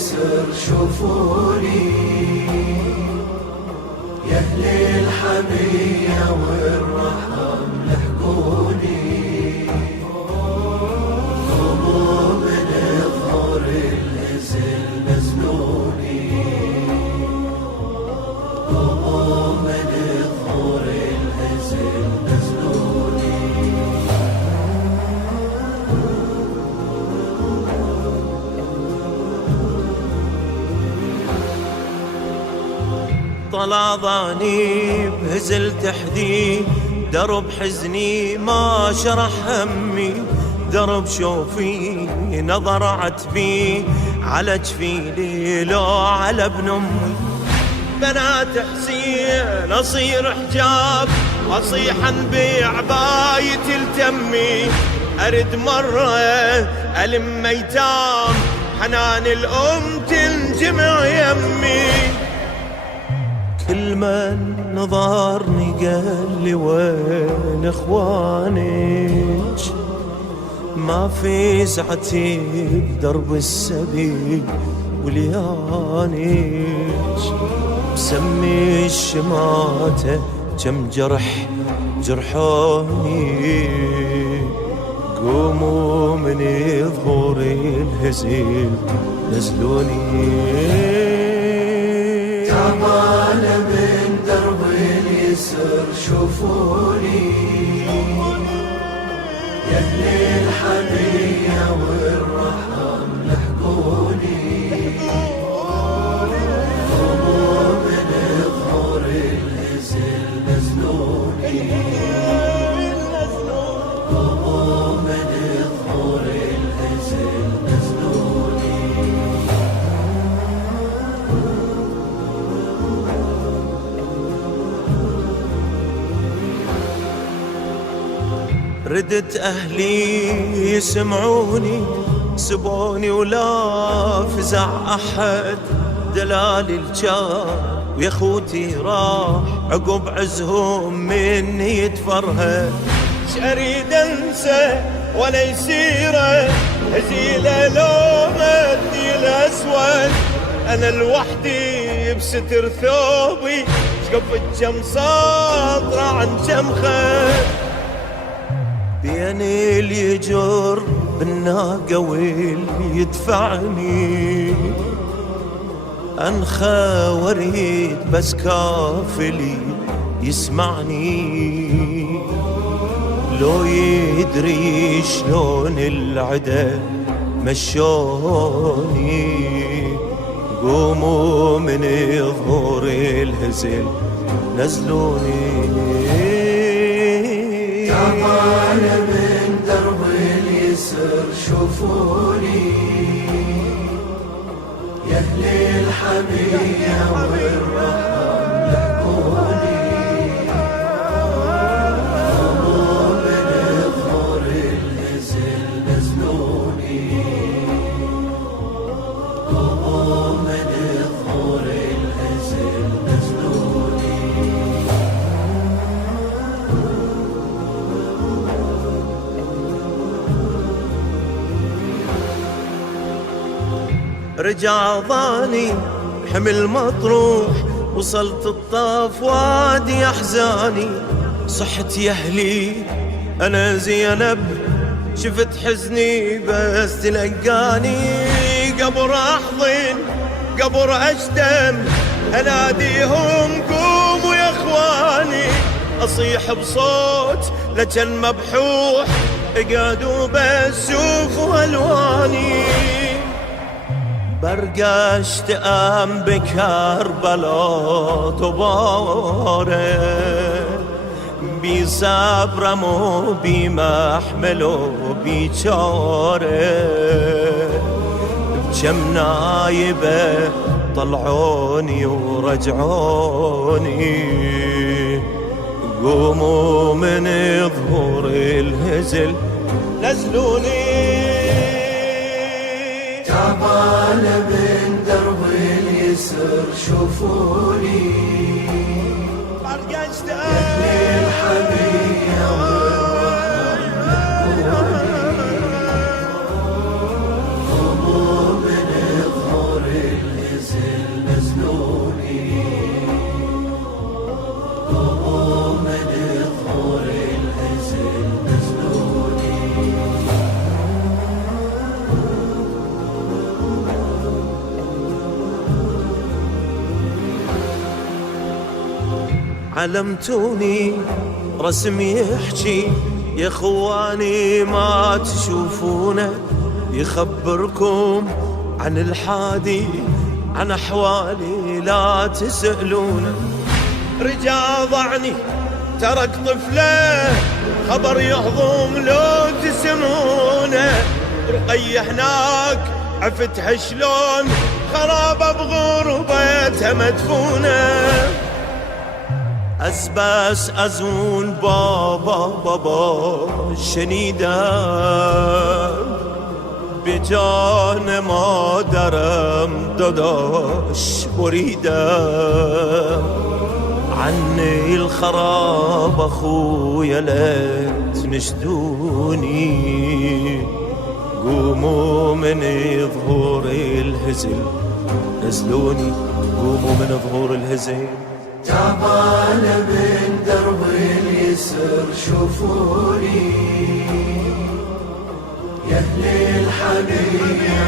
واليسر شوفوني، يا أهل الحمية والرحم لحقوني، قوموا من ظهور الهزل نزلوني، قوموا من ظهور الهزل نزلوني. طلع ضاني بهزل تحدي، درب حزني ما شرح همي، درب شوفي نظر عتبي على جفيلي لو على ابن امي. بنات حسين اصير حجاب اصيحا بعباية التمي، ارد مرة الم ميتام حنان الام تنجمع يمي. كل من نظرني قال لي وين اخوانك، ما في سعتي بدرب السبيل وليانك، بسمي الشماتة كم جرح جرحوني، قوموا من ظهور الهزيل نزلوني. تعبان من درب اليسر شوفوني، يا أهل الحمية والرحم لحقوني، قوموا من ظهور الهزل نزلوني، قوموا من ظهور الهزل نزلوني. ردت أهلي يسمعوني، سبوني ولا فزع أحد، دلالي الجار ويا خوتي راح عقب عزهم مني يتفرهد. شريد انسى ولا يسيره هزيله لو مدي الاسود، انا لوحدي بستر ثوبي شقفت كم سطره عن كم خد. بين اللي يجر بالناقة واللي يدفعني، أنخى وريد بس كافلي يسمعني، لو يدري شلون العدا مشوني، قوموا من ظهور الهزل نزلوني. تعبان من درب اليسر شوفوني، يا أهل الحمية والرحم لحقوني، قوموا من ظهور الهزل نزلوني، قوموا من ظهور الهزل نزلوني. رجع ضاني حمل مطروح، وصلت الطاف وادي احزاني، صحت يا اهلي انا زينب شفت حزني بس تلقاني، قبر احضن قبر اشتم اناديهم قوموا يا اخواني، اصيح بصوت لجن مبحوح قعدوا بس شوفوا الواني. برقى اشتئام بكربلاء تباره، بصبر مو بمحمل بيشاره، بكم نايبه طلعوني ورجعوني، قوموا من ظهور الهزل نزلوني. تعبان من درب اليسر شوفوني، يا أهل الحمية والرحم لحقوني، قوموا من ظهور علمتوني رسم يحكي يا خواني ما تشوفونه، يخبركم عن الحادي عن أحوالي لا تسألونه. رجع ضعني ترك طفله خبر يهضم لو تسمونه، رقي هناك عفتها شلون خرابة بغربتها مدفونة. أسبس أزون بابا الشنيدة بجان ما درم داداش بريدة، عني الخراب أخويا لا تنشدوني، قوموا من ظهور الهزل نزلوني، قوموا من ظهور الهزل. تعبان من درب اليسر شوفوني، يا أهل الحمية